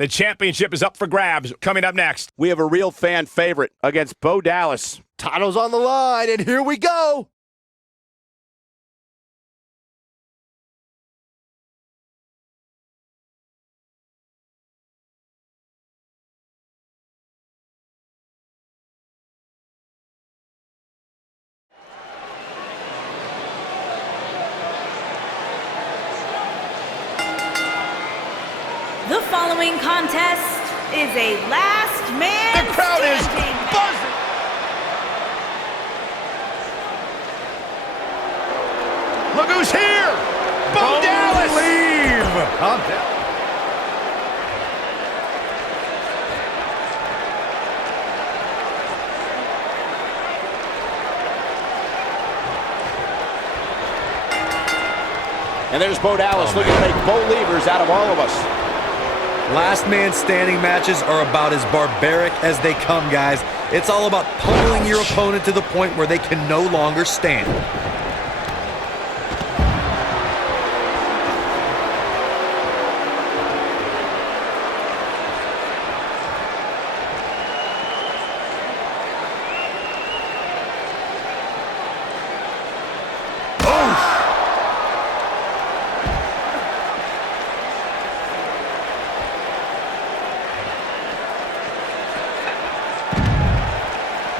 The championship is up for grabs. Coming up next, we have a real fan favorite against Bo Dallas. Title's on the line, and here we go. The following contest is a last man the crowd is buzzing. Look who's here! Bo Dallas! Calm down. And there's Bo Dallas looking to make Bo-Leavers out of all of us. Last man standing matches are about as barbaric as they come, guys. It's all about pummeling your opponent to the point where they can no longer stand.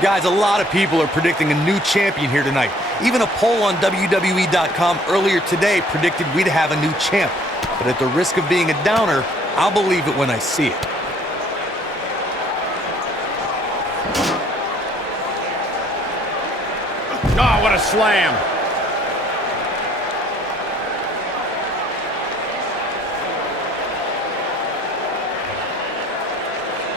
Guys, a lot of people are predicting a new champion here tonight. Even a poll on WWE.com earlier today predicted we'd have a new champ. But at the risk of being a downer, I'll believe it when I see it. Oh, what a slam.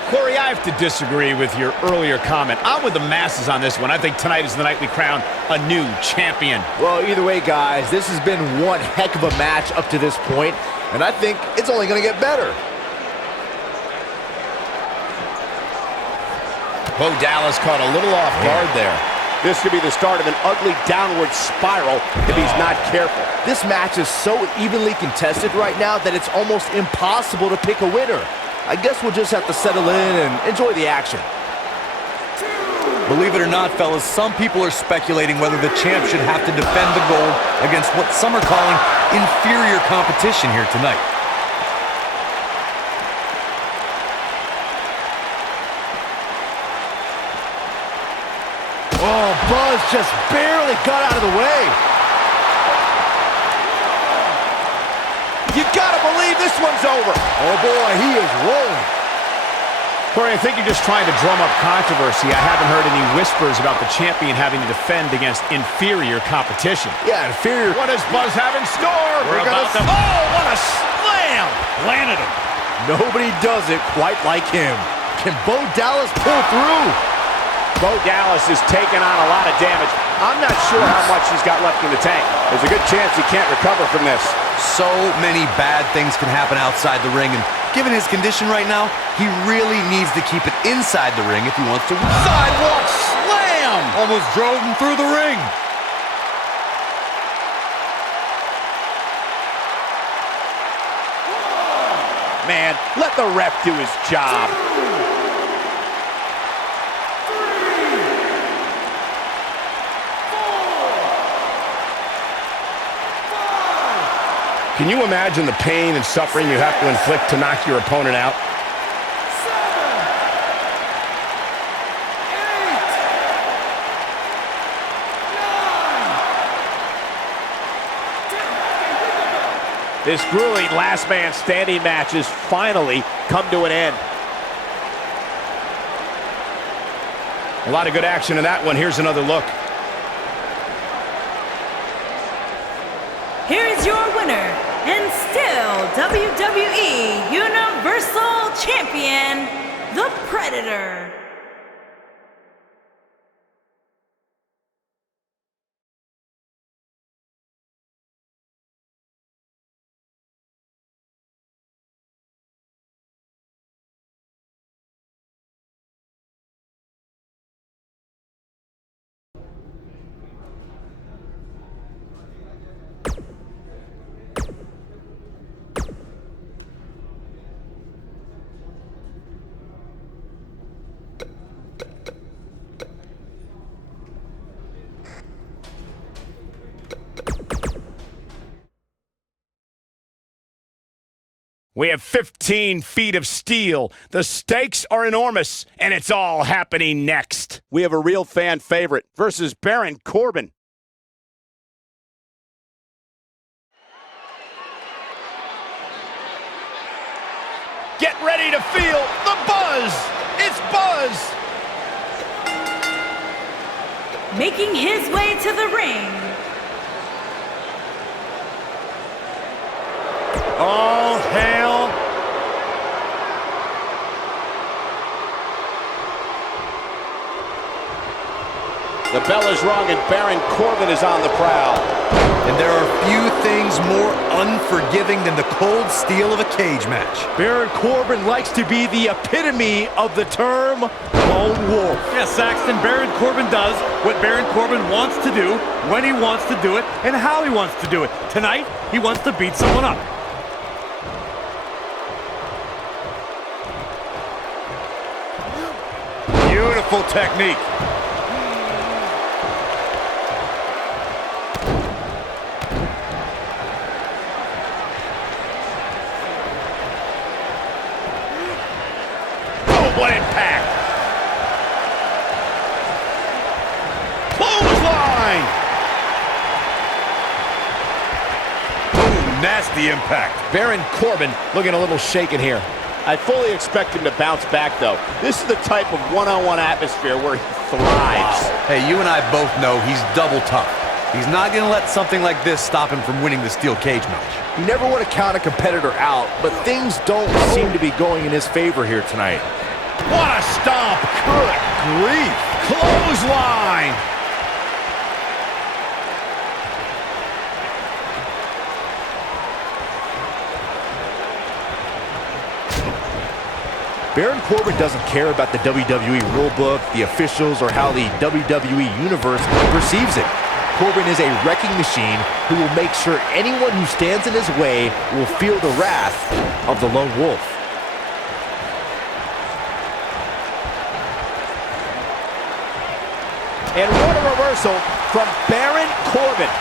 Corey, I have to disagree with your earlier comment. I'm with the masses on this one. I think tonight is the night we crown a new champion. Well, either way, guys, this has been one heck of a match up to this point, and I think it's only going to get better. Bo Dallas caught a little off guard there. This could be the start of an ugly downward spiral if he's not careful. This match is so evenly contested right now that it's almost impossible to pick a winner. I guess we'll just have to settle in and enjoy the action. Believe it or not, fellas, some people are speculating whether the champ should have to defend the gold against what some are calling inferior competition here tonight. Oh, Buzz just barely got out of the way. You gotta believe this one's over. Oh boy, he is rolling. Corey, I think you're just trying to drum up controversy. I haven't heard any whispers about the champion having to defend against inferior competition. Yeah, inferior. What does Buzz have in store? We're about to... Oh, what a slam! Landed him. Nobody does it quite like him. Can Bo Dallas pull through? Bo Dallas is taking on a lot of damage. I'm not sure how much he's got left in the tank. There's a good chance he can't recover from this. So many bad things can happen outside the ring, and given his condition right now, he really needs to keep it inside the ring if he wants to. Sidewalk slam! Almost drove him through the ring. Man, let the ref do his job. Can you imagine the pain and suffering you have to inflict to knock your opponent out? This grueling last man standing match has finally come to an end. A lot of good action in that one. Here's another look. Here is your winner, and still WWE Universal Champion, the Predator. We have 15 feet of steel. The stakes are enormous, and it's all happening next. We have a real fan favorite versus Baron Corbin. Get ready to feel the buzz. It's Buzz. Making his way to the ring, All hail. The bell is rung and Baron Corbin is on the prowl. And there are few things more unforgiving than the cold steel of a cage match. Baron Corbin likes to be the epitome of the term lone wolf. Yeah, Saxton, Baron Corbin does what Baron Corbin wants to do, when he wants to do it, and how he wants to do it. Tonight, he wants to beat someone up. Beautiful technique. What impact! Clothesline! Boom, nasty impact. Baron Corbin looking a little shaken here. I fully expect him to bounce back, though. This is the type of one-on-one atmosphere where he thrives. Hey, you and I both know he's double tough. He's not going to let something like this stop him from winning the steel cage match. You never want to count a competitor out, but things don't seem to be going in his favor here tonight. What a stomp! Good grief! Clothesline! Baron Corbin doesn't care about the WWE rulebook, the officials, or how the WWE Universe perceives it. Corbin is a wrecking machine who will make sure anyone who stands in his way will feel the wrath of the lone wolf. And what a reversal from Baron Corbin.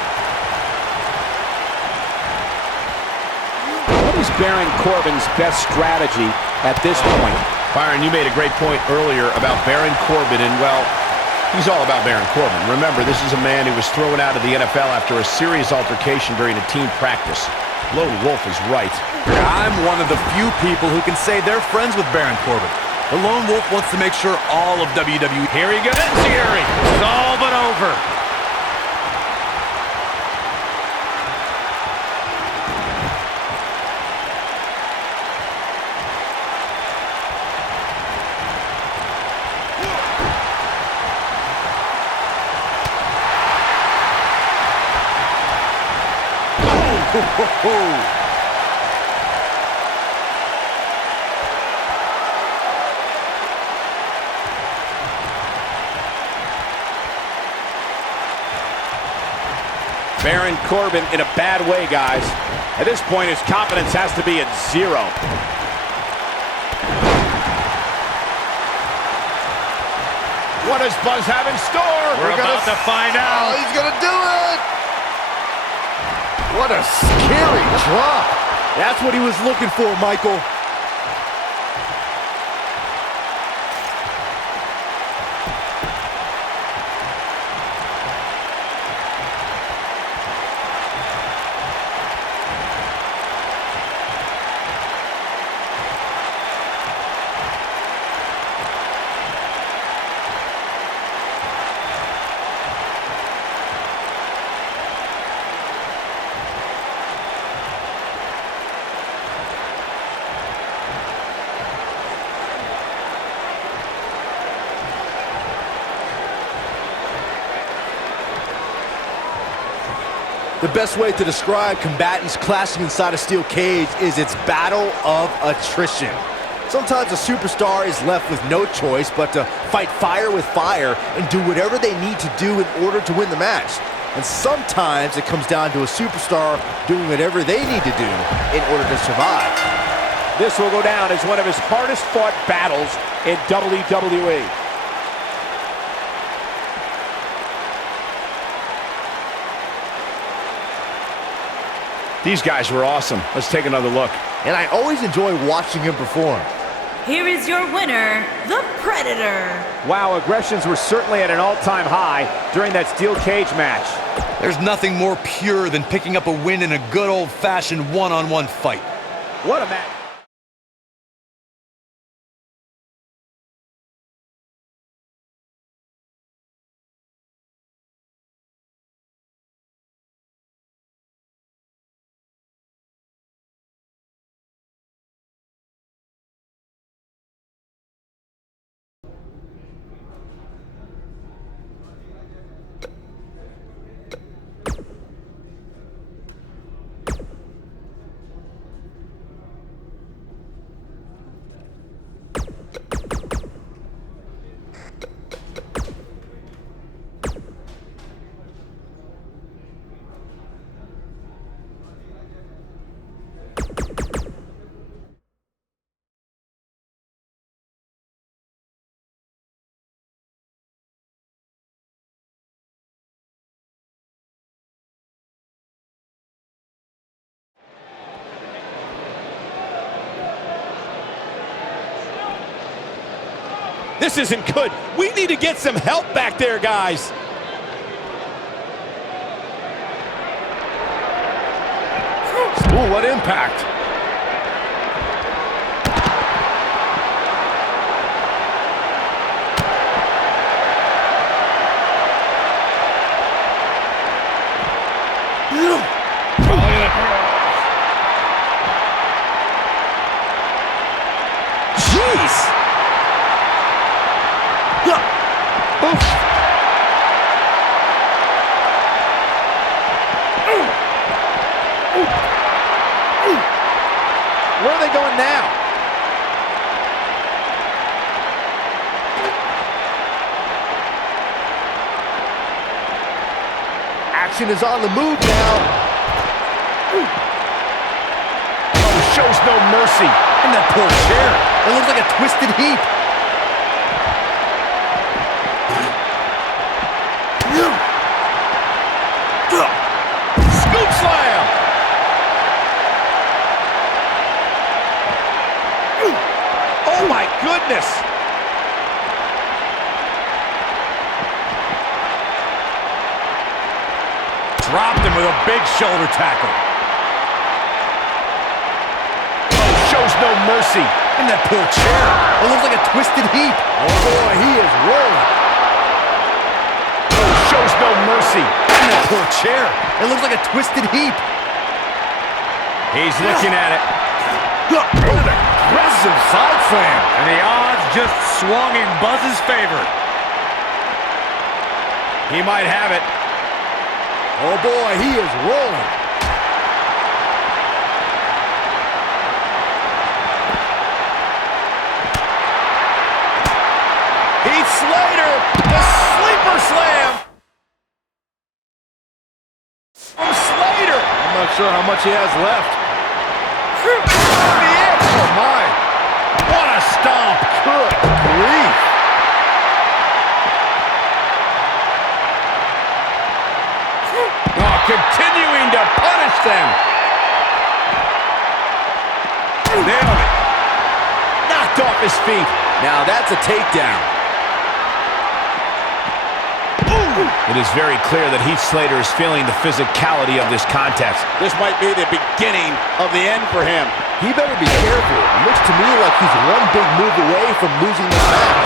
What is Baron Corbin's best strategy at this point? Byron, you made a great point earlier about Baron Corbin, and well, he's all about Baron Corbin. Remember, this is a man who was thrown out of the NFL after a serious altercation during a team practice. Lone Wolf is right. I'm one of the few people who can say they're friends with Baron Corbin. The Lone Wolf wants to make sure all of WWE... Here he goes. It's all but over. Baron Corbin in a bad way, guys. At this point, his confidence has to be at zero. What does Buzz have in store? We're about to find out. Oh, he's gonna do it! What a scary drop. That's what he was looking for, Michael. The best way to describe combatants clashing inside a steel cage is its battle of attrition. Sometimes a superstar is left with no choice but to fight fire with fire and do whatever they need to do in order to win the match. And sometimes it comes down to a superstar doing whatever they need to do in order to survive. This will go down as one of his hardest fought battles in WWE. These guys were awesome. Let's take another look. And I always enjoy watching him perform. Here is your winner, the Predator. Wow, aggressions were certainly at an all-time high during that steel cage match. There's nothing more pure than picking up a win in a good old-fashioned one-on-one fight. What a match. This isn't good. We need to get some help back there, guys. Ooh, what impact. Jeez. Oof. Where are they going now? Action is on the move now. Oh, shows no mercy. And that poor chair. It looks like a twisted heap. Scoop slam. Oh my goodness. Dropped him with a big shoulder tackle. Oh, shows no mercy. And that poor chair. It looks like a twisted heap. Oh boy, he is rolling. Oh, shows no mercy. And that poor chair. It looks like a twisted heap. He's looking at it. What an aggressive side slam. And the odds just swung in Buzz's favor. He might have it. Oh boy, he is rolling. Heath Slater, the sleeper slam. From Slater. I'm not sure how much he has left. Oh my. What a stomp. Good grief. Oh, continuing to punish them. Nailed it. Knocked off his feet. Now that's a takedown. It is very clear that Heath Slater is feeling the physicality of this contest. This might be the beginning of the end for him. He better be careful. It looks to me like he's one big move away from losing this match.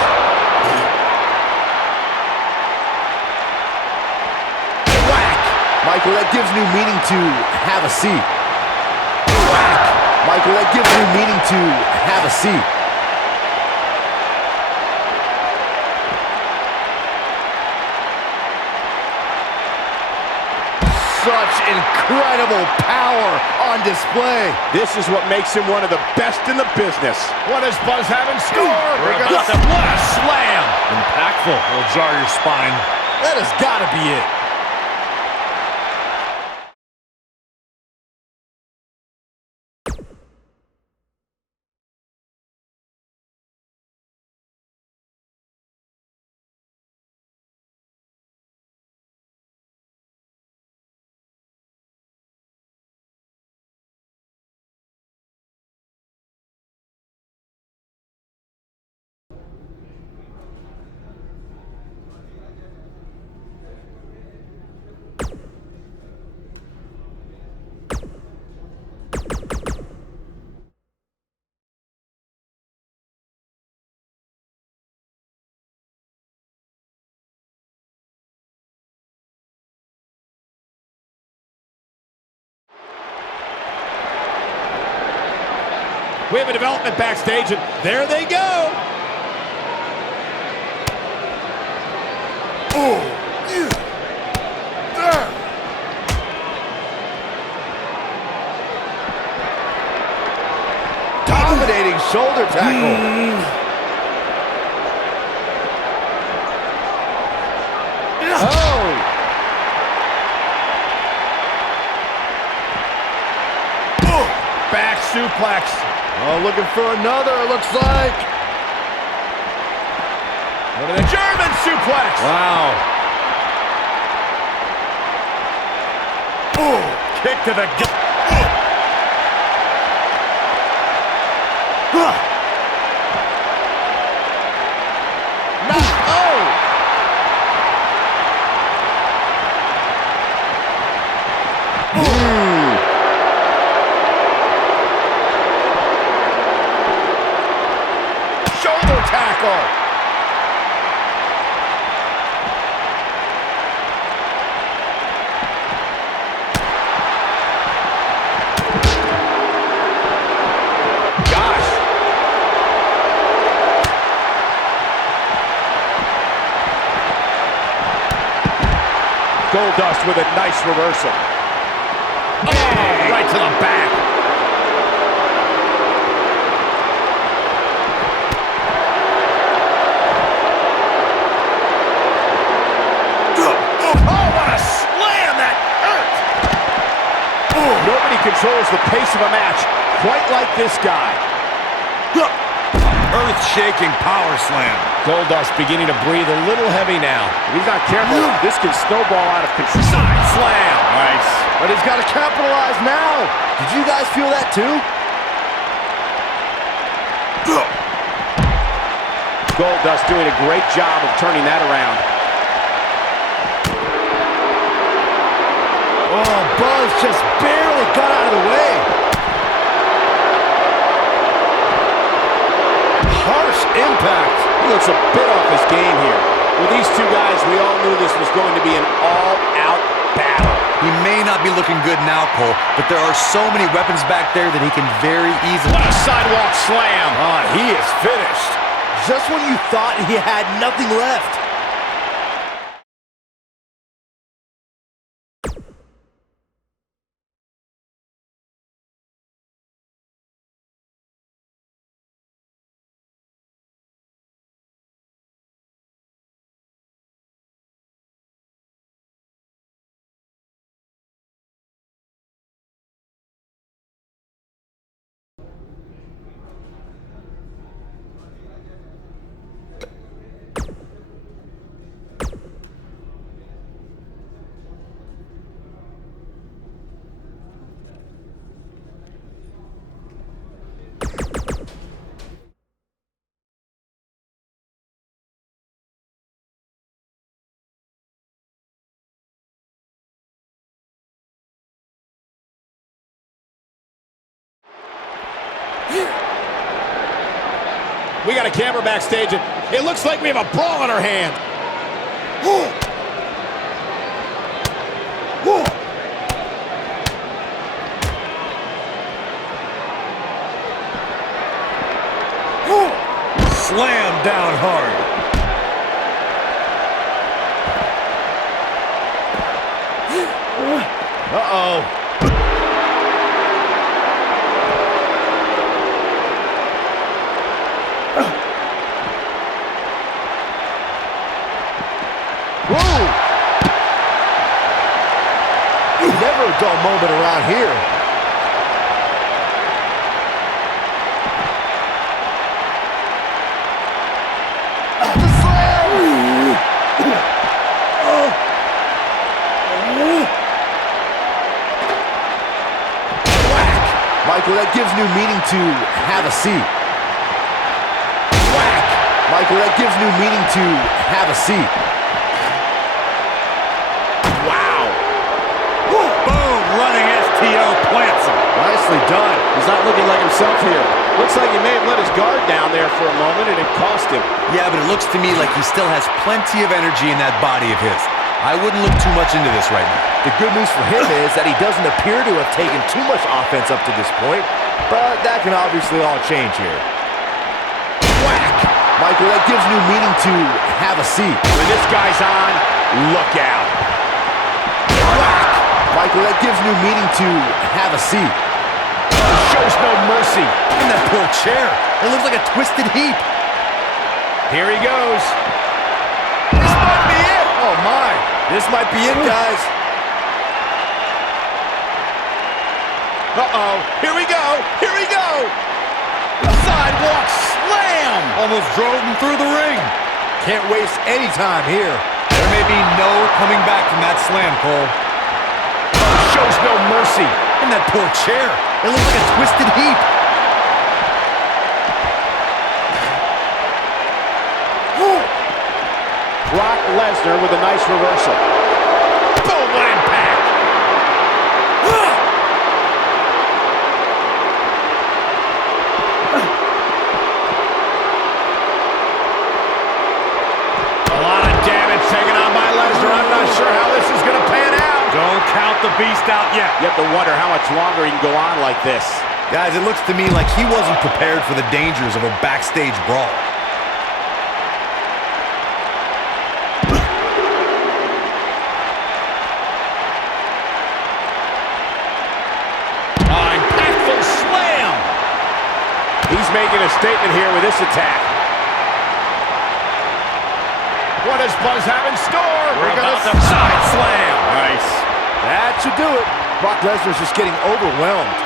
Whack! Michael, that gives new meaning to have a seat. Whack! Michael, that gives new meaning to have a seat. Such incredible power on display. This is what makes him one of the best in the business. What does Buzz have in store? We're about to- What a slam! Impactful. Will jar your spine. That has got to be it. We have a development backstage, and there they go. Dominating shoulder tackle. Oh! Back suplex. Oh, looking for another, it looks like. What are the German suplex? Wow. Kick to the gut. Shoulder tackle. Gosh. Goldust with a nice reversal. Oh, right to the back. Oh, what a slam! That hurt. Nobody controls the pace of a match quite like this guy. Earth-shaking power slam. Goldust beginning to breathe a little heavy now. If he's not careful, this can snowball out of control. Side slam. Nice. But he's got to capitalize now. Did you guys feel that too? Goldust doing a great job of turning that around. Oh, Buzz just barely got out of the way. Harsh impact. He looks a bit off his game here. With these two guys, we all knew this was going to be an all-out battle. He may not be looking good now, Cole, but there are so many weapons back there that he can very easily... What a sidewalk slam. He is finished. Just when you thought he had nothing left. We got a camera backstage, and it looks like we have a brawl in our hand. Slam down hard. Uh-oh. Never a dull moment around here. The slam! Michael, that gives new meaning to have a seat. Whack! Michael, that gives new meaning to have a seat. Running STO plants him. Nicely done. He's not looking like himself here. Looks like he may have let his guard down there for a moment, and it cost him. Yeah, but it looks to me like he still has plenty of energy in that body of his. I wouldn't look too much into this right now. The good news for him is that he doesn't appear to have taken too much offense up to this point. but that can obviously all change here. Whack! Michael, that gives new meaning to have a seat. When this guy's on, look out. Whack! Michael, that gives new meaning to have a seat. Shows no mercy. And that poor chair. It looks like a twisted heap. Here he goes. This might be it. Oh, my. This might be it, guys. Uh-oh. Here we go. Here we go. Sidewalk slam. Almost drove him through the ring. Can't waste any time here. There may be no coming back from that slam, Cole. Shows no mercy. And that poor chair. It looks like a twisted heap. Brock Lesnar with a nice reversal. Boom, what impact. A lot of damage taken on by Lesnar. I'm not sure how this is going to pan out. Don't count the beast out yet. You have to wonder how much longer he can go on like this. Guys, it looks to me like he wasn't prepared for the dangers of a backstage brawl. Impactful slam. He's making a statement here with this attack. What does Buzz have in store? We're about to side slam. Nice. That should do it. Brock Lesnar's just getting overwhelmed.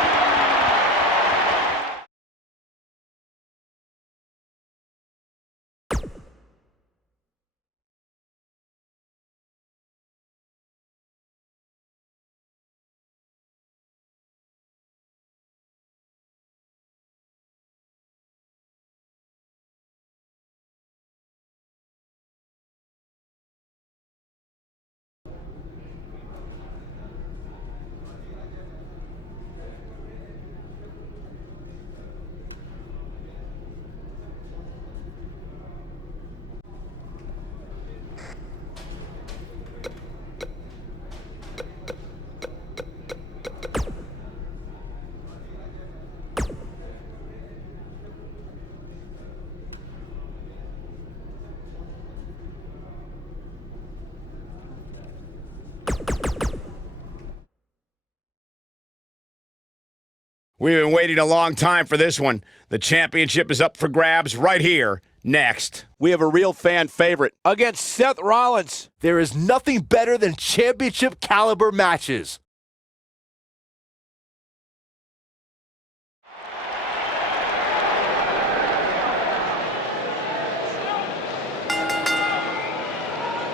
We've been waiting a long time for this one. The championship is up for grabs right here, next. We have a real fan favorite against Seth Rollins. There is nothing better than championship caliber matches.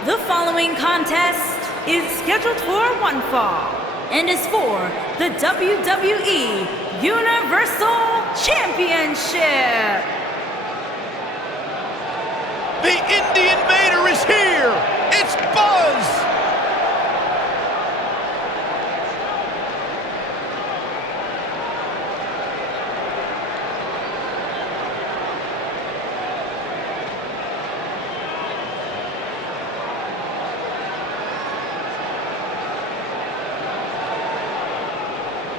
The following contest is scheduled for one fall and is for the WWE Universal Championship. The Indie Invader is here! It's Buzz!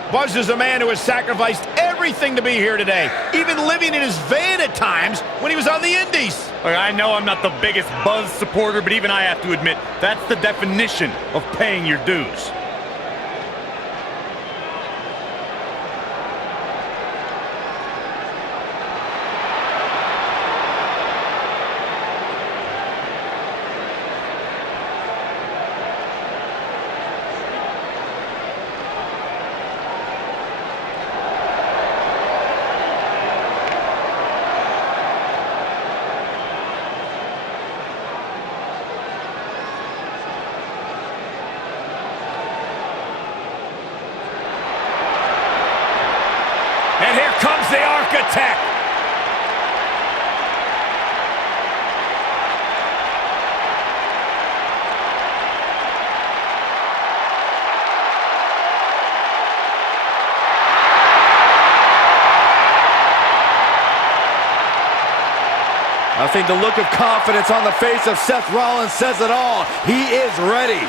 Buzz is a man who has sacrificed everything to be here today, even living in his van at times when he was on the Indies. Look, I know I'm not the biggest Buzz supporter, but even I have to admit, that's the definition of paying your dues. And here comes the Architect. I think the look of confidence on the face of Seth Rollins says it all. He is ready.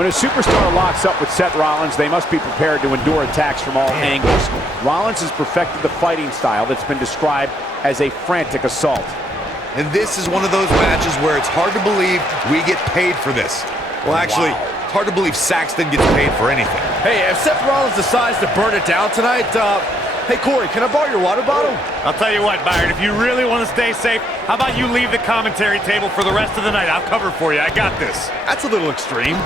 When a superstar locks up with Seth Rollins, they must be prepared to endure attacks from all angles. Rollins has perfected the fighting style that's been described as a frantic assault. And this is one of those matches where it's hard to believe we get paid for this. Well, actually, it's hard to believe Saxton gets paid for anything. Hey, if Seth Rollins decides to burn it down tonight, hey, Corey, can I borrow your water bottle? I'll tell you what, Byron, if you really want to stay safe, how about you leave the commentary table for the rest of the night? I'll cover for you. I got this. That's a little extreme.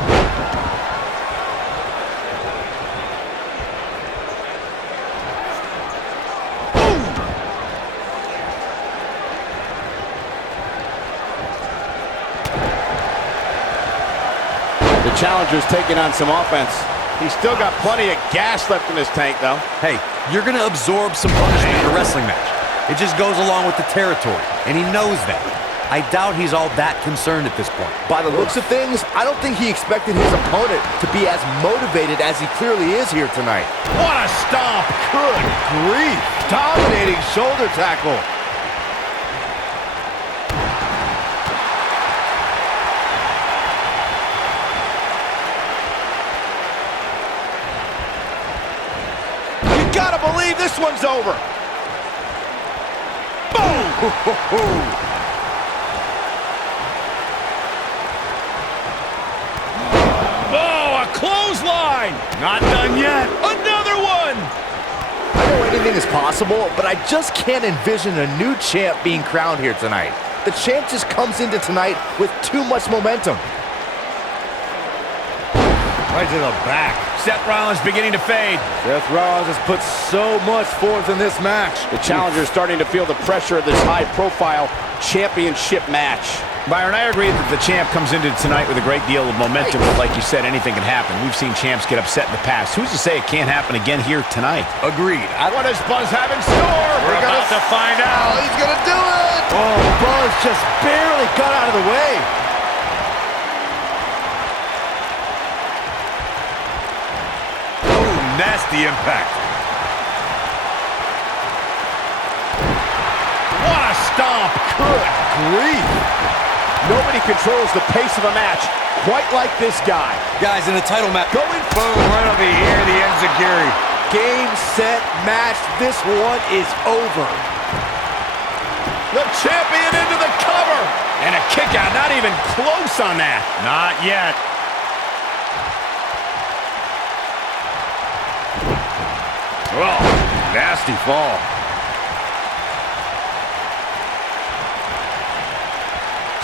The challenger's taking on some offense. He's still got plenty of gas left in his tank, though. Hey, you're going to absorb some punishment in a wrestling match. It just goes along with the territory, and he knows that. I doubt he's all that concerned at this point. By the looks of things, I don't think he expected his opponent to be as motivated as he clearly is here tonight. What a stomp. Good grief. Dominating shoulder tackle. You gotta believe this one's over. Boom! Clothesline! Not done yet. Another one! I know anything is possible, but I just can't envision a new champ being crowned here tonight. The champ just comes into tonight with too much momentum. Right to the back. Seth Rollins beginning to fade. Seth Rollins has put so much forth in this match. The challenger's starting to feel the pressure of this high-profile championship match. Byron, I agree that the champ comes into tonight with a great deal of momentum, but like you said, anything can happen. We've seen champs get upset in the past. Who's to say it can't happen again here tonight? Agreed. What does Buzz have in store? We're about to find out. He's gonna do it! Oh, Buzz just barely got out of the way. Oh, nasty impact. What a stomp! Good grief. Nobody controls the pace of a match quite like this guy. Guys, in a title match, Going boom, right over the ear, the enziguri. game, set, match. This one is over. The champion into the cover! And a kick out, not even close on that. Not yet. Oh, nasty fall.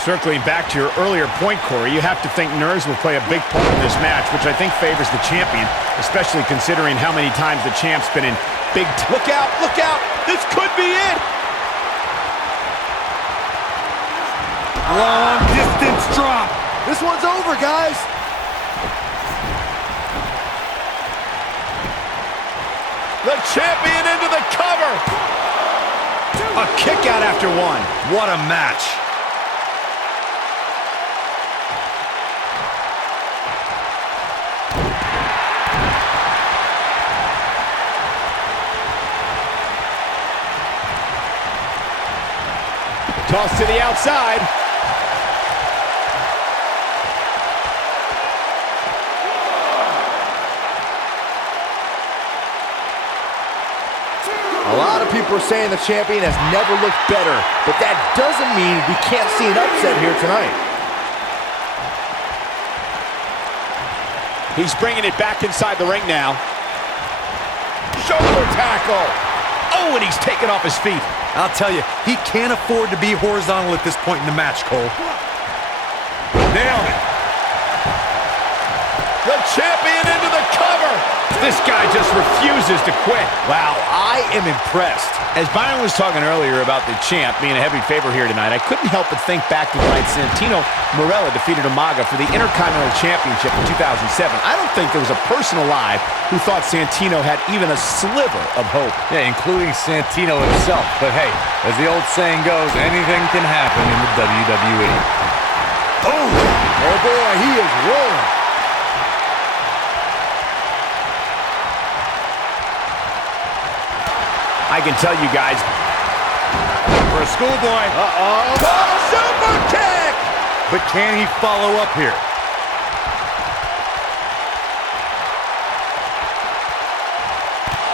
Circling back to your earlier point, Corey, you have to think nerves will play a big part in this match, which I think favors the champion, especially considering how many times the champ's been in big... Look out, look out. This could be it. Long distance drop. This one's over, guys. The champion into the cover! A kick out after one. What a match. Toss to the outside. A lot of people are saying the champion has never looked better, but that doesn't mean we can't see an upset here tonight. He's bringing it back inside the ring now. Shoulder tackle. Oh, and he's taken off his feet. I'll tell you, he can't afford to be horizontal at this point in the match, Cole. Nailed it. The champion into the cover. This guy just refuses to quit. Wow, I am impressed. As Byron was talking earlier about the champ being a heavy favorite here tonight, I couldn't help but think back to the night Santino Marella defeated Umaga for the Intercontinental Championship in 2007. I don't think there was a person alive who thought Santino had even a sliver of hope. Yeah, including Santino himself. But hey, as the old saying goes, anything can happen in the WWE. Oh boy, he is rolling. I can tell you guys, For a schoolboy. Uh-oh. Oh, super kick! But can he follow up here?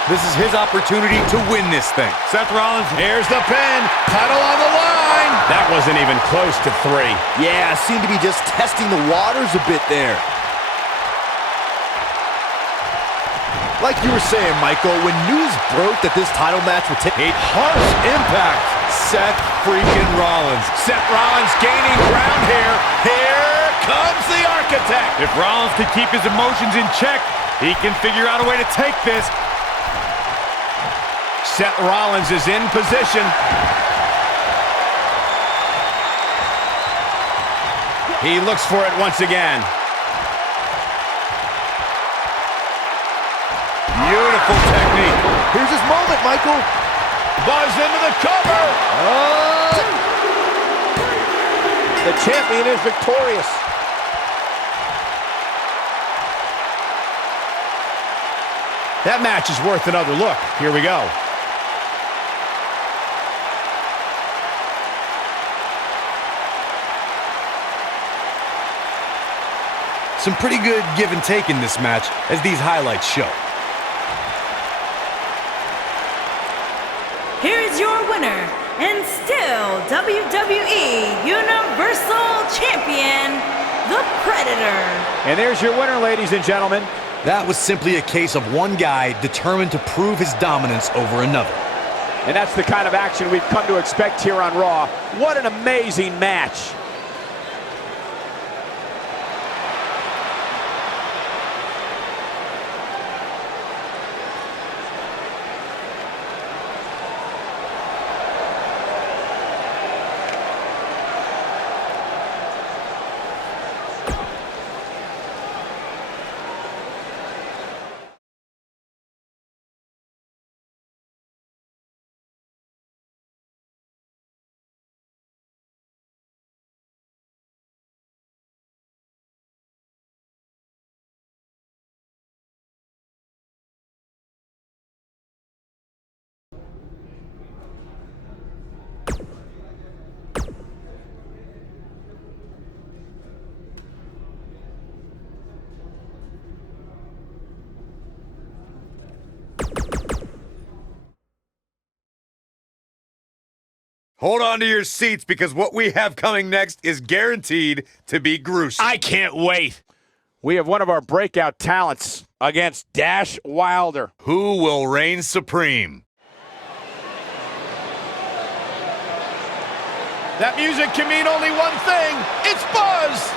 This is his opportunity to win this thing. Seth Rollins. Here's the pin. Title on the line. That wasn't even close to 3. Yeah, seemed to be just testing the waters a bit there. Like you were saying, Michael, when news broke that this title match would take... Harsh impact. Seth freaking Rollins. Seth Rollins gaining ground here. Here comes the architect. If Rollins can keep his emotions in check, he can figure out a way to take this. Seth Rollins is in position. He looks for it once again. Beautiful technique. Here's his moment, Michael. Buzz into the cover. The champion is victorious. That match is worth another look. Here we go. Some pretty good give and take in this match, as these highlights show. Here is your winner, and still WWE Universal Champion, the Predator. And there's your winner, ladies and gentlemen. That was simply a case of one guy determined to prove his dominance over another. And that's the kind of action we've come to expect here on Raw. What an amazing match. Hold on to your seats, because what we have coming next is guaranteed to be gruesome. I can't wait. We have one of our breakout talents against Dash Wilder. Who will reign supreme? That music can mean only one thing. It's Buzz.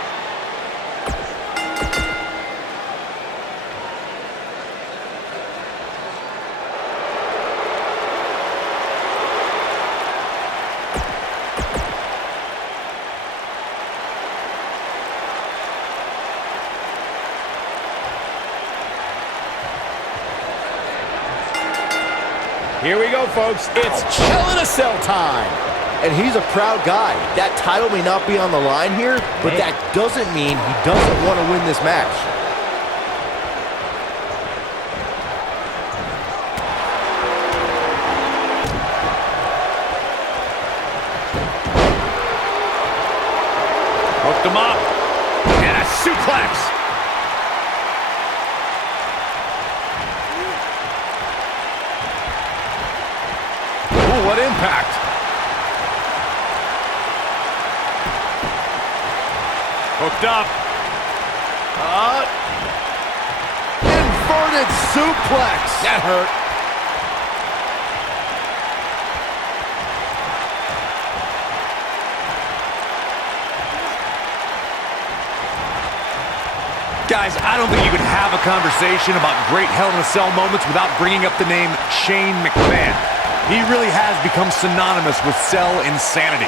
Here we go, folks. It's Hell in a Cell time. And he's a proud guy. That title may not be on the line here, but that doesn't mean he doesn't want to win this match. Hooked him up. And a suplex. Ooh, what impact. Hooked up. Inverted suplex. That hurt. Guys, I don't think you could have a conversation about great Hell in a Cell moments without bringing up the name Shane McMahon. He really has become synonymous with cell insanity.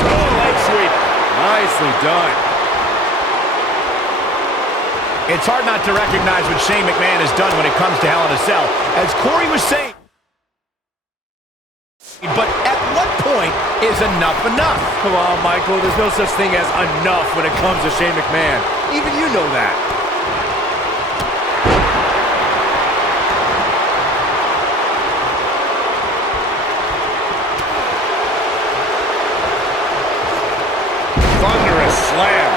Leg sweep. Nicely done. It's hard not to recognize what Shane McMahon has done when it comes to Hell in a Cell. As Corey was saying, but at what point is enough enough? Come on, Michael. There's no such thing as enough when it comes to Shane McMahon. Even you know that. slam.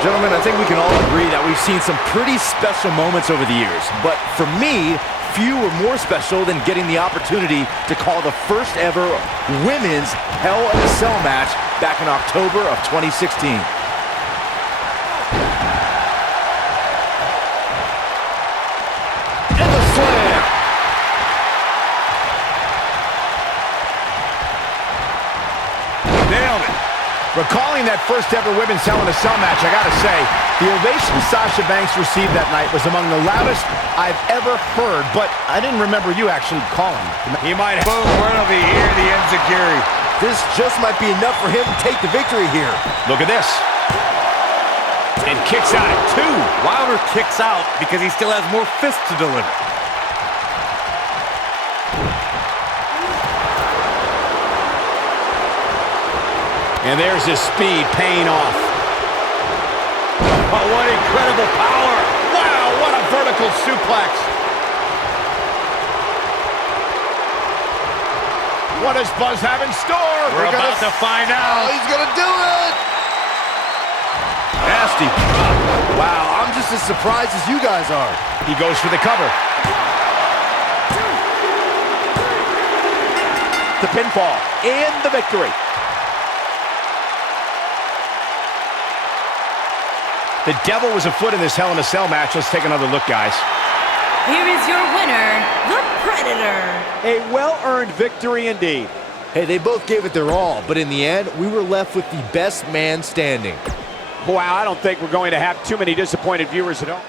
Gentlemen, I think we can all agree that we've seen some pretty special moments over the years. But for me, few were more special than getting the opportunity to call the first ever women's Hell in a Cell match back in October of 2016. And the slam! Nailed it. Recalling that first ever women's Hell in a Cell match, I gotta say, the ovation Sasha Banks received that night was among the loudest I've ever heard, but I didn't remember you actually calling. He might have. Boom, right over the ear, the enziguri. This just might be enough for him to take the victory here. Look at this. And kicks out at 2. Wilder kicks out because he still has more fists to deliver. And there's his speed paying off. Oh, what incredible power! Wow, what a vertical suplex. What does Buzz have in store? We're about to find out. Oh, he's gonna do it! Nasty. Wow, I'm just as surprised as you guys are. He goes for the cover. The pinfall and the victory. The devil was afoot in this Hell in a Cell match. Let's take another look, guys. Here is your winner, the Predator. A well-earned victory indeed. Hey, they both gave it their all, but in the end, we were left with the best man standing. Wow, I don't think we're going to have too many disappointed viewers at all.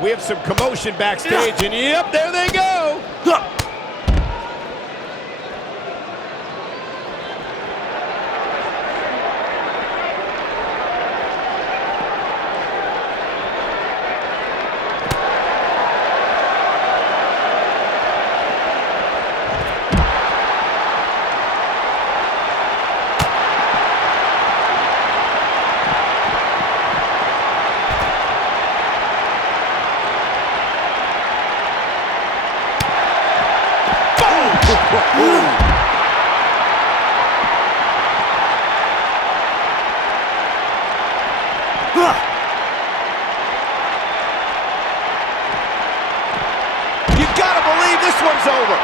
We have some commotion backstage, and yep, there they go. You gotta believe this one's over.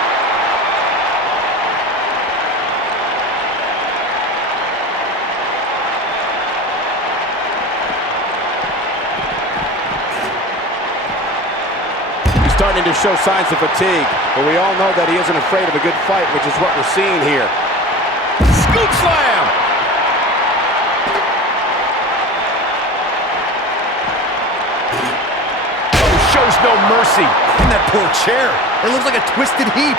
He's starting to show signs of fatigue, but we all know that he isn't afraid of a good fight, which is what we're seeing here. Scoop slam. Oh, shows no mercy. And that poor chair. It looks like a twisted heap.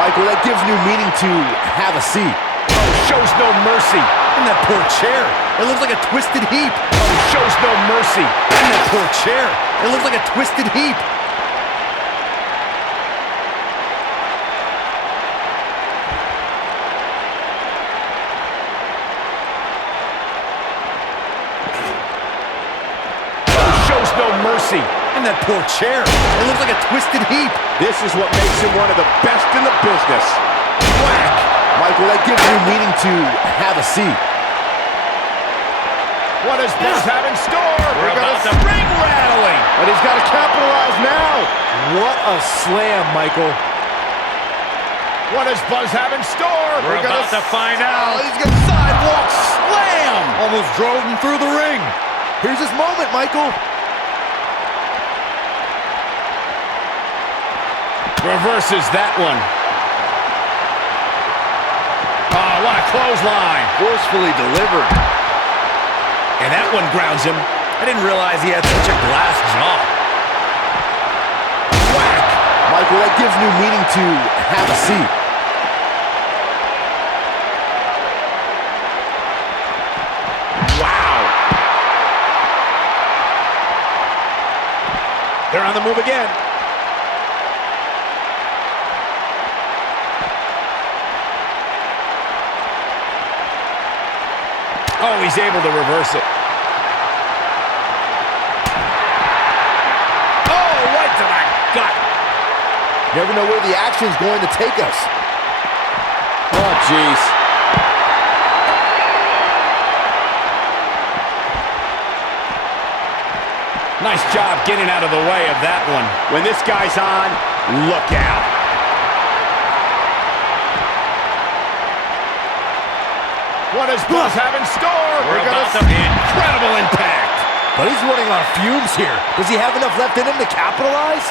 Michael, that gives new meaning to have a seat. Oh, shows no mercy. And that poor chair. It looks like a twisted heap. Oh, shows no mercy. And that poor chair. It looks like a twisted heap. No mercy. And that poor chair. It looks like a twisted heap. This is what makes him one of the best in the business. Whack! Michael, that gives new meaning to have a seat. What does Buzz have in store? We're about to ring rattling. But he's got to capitalize now. What a slam, Michael. What does Buzz have in store? We're about to find out. He's going to sidewalk slam. Almost drove him through the ring. Here's his moment, Michael. Reverses that one. Oh, what a clothesline. Forcefully delivered. And that one grounds him. I didn't realize he had such a glass jaw. Whack. Michael, that gives new meaning to have a seat. Wow. They're on the move again. Oh, he's able to reverse it. Oh, right to the gut. Never know where the action's going to take us. Oh, jeez. Nice job getting out of the way of that one. When this guy's on, look out. What does Buzz have in store? We're about to... Incredible impact. But he's running on fumes here. Does he have enough left in him to capitalize?